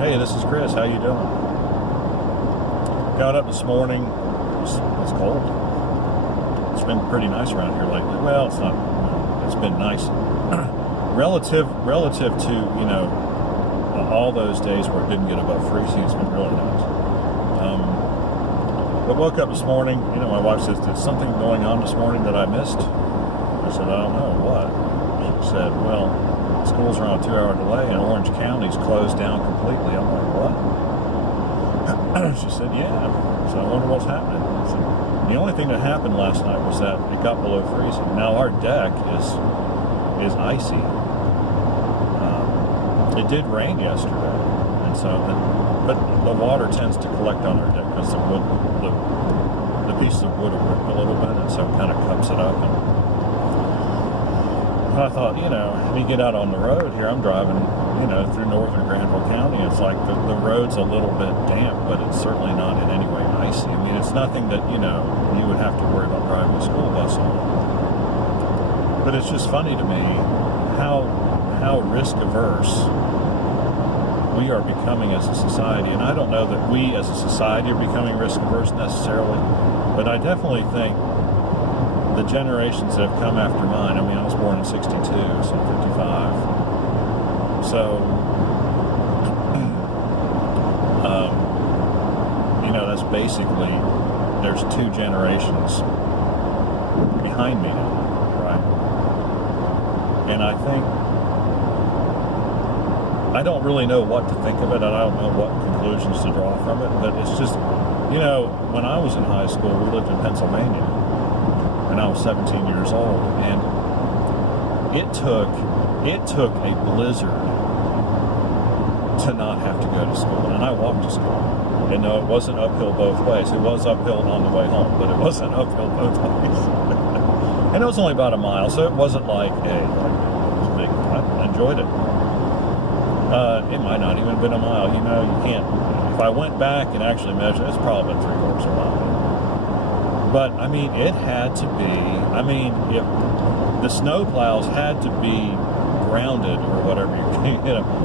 Hey, this is Chris. How you doing? Got up this morning. It's cold. It's been pretty nice around here lately. Well, it's not. It's been nice relative to all those days where it didn't get above freezing. It's been really nice. But woke up this morning. My wife says, "There's something going on this morning that I missed." I said, "I don't know what." She said, "Well, schools are on a 2-hour delay and Orange County's closed down completely." I'm like, "What?" She said, "Yeah." So I wonder what's happening. I said, the only thing that happened last night was that it got below freezing. Now our deck is icy. It did rain yesterday, and but the water tends to collect on our deck because the pieces of wood are ripped a little bit, and so it kind of cups it up. And I thought, we get out on the road here. I'm driving, through northern Granville County. It's like the road's a little bit damp, but it's certainly not in any way icy. I mean, it's nothing that, you would have to worry about driving a school bus on. But it's just funny to me how risk averse we are becoming as a society. And I don't know that we as a society are becoming risk averse necessarily, but I definitely think the generations that have come after mine, I mean, I was born in 62, so 55. So, that's basically, there's 2 generations behind me now, right? And I think, I don't really know what to think of it, and I don't know what conclusions to draw from it, but it's just, when I was in high school, we lived in Pennsylvania, and I was 17 years old, and it took a blizzard to not have to go to school, and I walked to school. And no, it wasn't uphill both ways. It was uphill on the way home, but it wasn't uphill both ways. And it was only about a mile, so it wasn't like, it was big. I enjoyed it. It might not even have been a mile. You can't. If I went back and actually measured, it's probably been 3/4 of a mile. But I mean, it had to be. I mean, the snowplows had to be grounded or whatever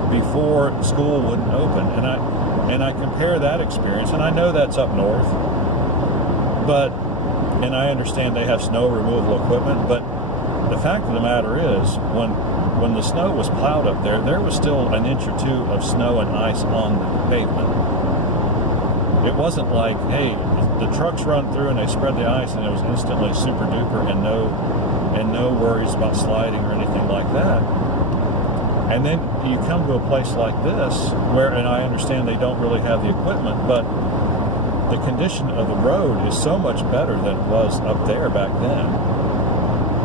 before school wouldn't open, and I compare that experience, and I know that's up north, and I understand they have snow removal equipment, but the fact of the matter is, when the snow was plowed up there was still an inch or 2 of snow and ice on the pavement. It wasn't like, hey, the trucks run through and they spread the ice and it was instantly super duper and no worries about sliding or anything like that. And then you come to a place like this and I understand they don't really have the equipment, but the condition of the road is so much better than it was up there back then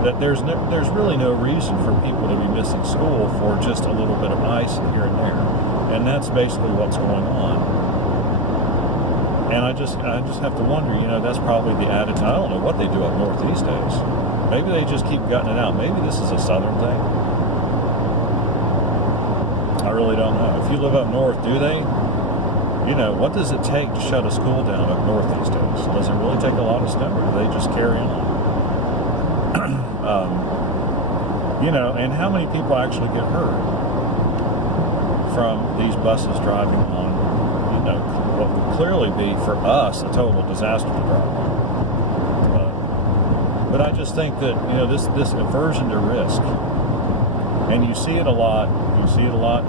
that there's really no reason for people to be missing school for just a little bit of ice here and there. And that's basically what's going on. And I just have to wonder, that's probably the attitude. I don't know what they do up north these days. Maybe they just keep gutting it out. Maybe this is a southern thing. I really don't know. If you live up north, do they? What does it take to shut a school down up north these days? Does it really take a lot of snow, or do they just carry on? And how many people actually get hurt from these buses driving on, what would clearly be, for us, a total disaster to drive on. But I just think that, this aversion to risk, and you see it a lot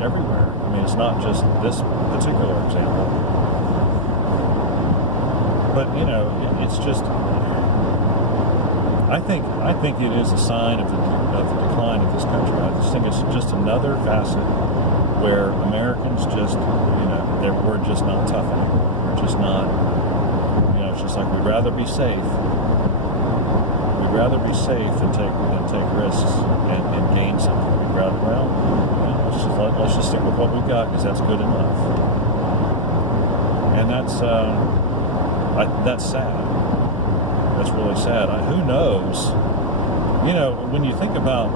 everywhere. I mean, it's not just this particular example. But, it's just, I think it is a sign of the decline of this country. I just think it's just another facet where Americans just, we're just not tough anymore. We're just not, it's just like we'd rather be safe. We'd rather be safe than take risks and gain something. We'd rather, let's just stick with what we've got because that's good enough. And that's sad. That's really sad. Who knows? When you think about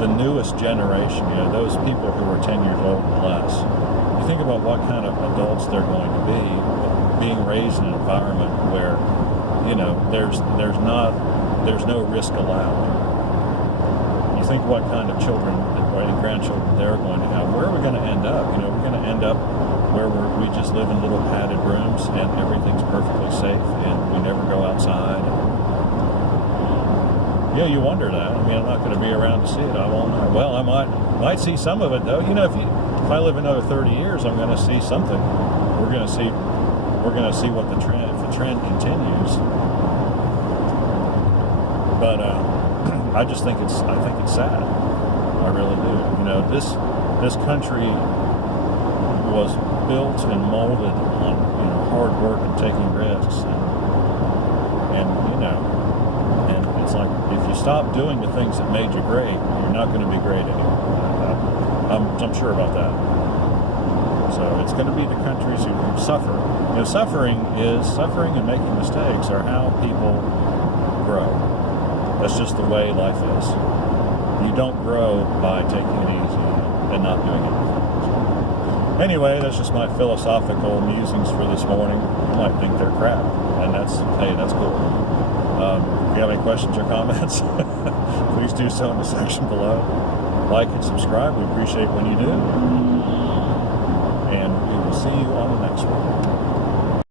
the newest generation, those people who are 10 years old and less, you think about what kind of adults they're going to be, being raised in an environment where, there's no risk allowed. You think what kind of children and grandchildren they're going to have. Where are we going to end up? You know, we're going to end up where we just live in little padded rooms and everything's perfectly safe and we never go outside. Yeah, you wonder that. I mean, I'm not going to be around to see it. I won't know. Well, I might see some of it though. You know, if I live another 30 years, I'm going to see something. We're going to see what the trend, if the trend continues. But I think it's sad. I really do. You know, this country was built and molded on, you know, hard work and taking risks, and you know, and it's like if you stop doing the things that made you great, you're not going to be great anymore. I'm sure about that. So it's going to be the countries who suffer. You know, suffering and making mistakes are how people grow. That's just the way life is. You don't grow by taking it easy and not doing anything. Anyway, that's just my philosophical musings for this morning. You might think they're crap, and that's cool. If you have any questions or comments, please do so in the section below. Like and subscribe. We appreciate when you do. And we will see you on the next one.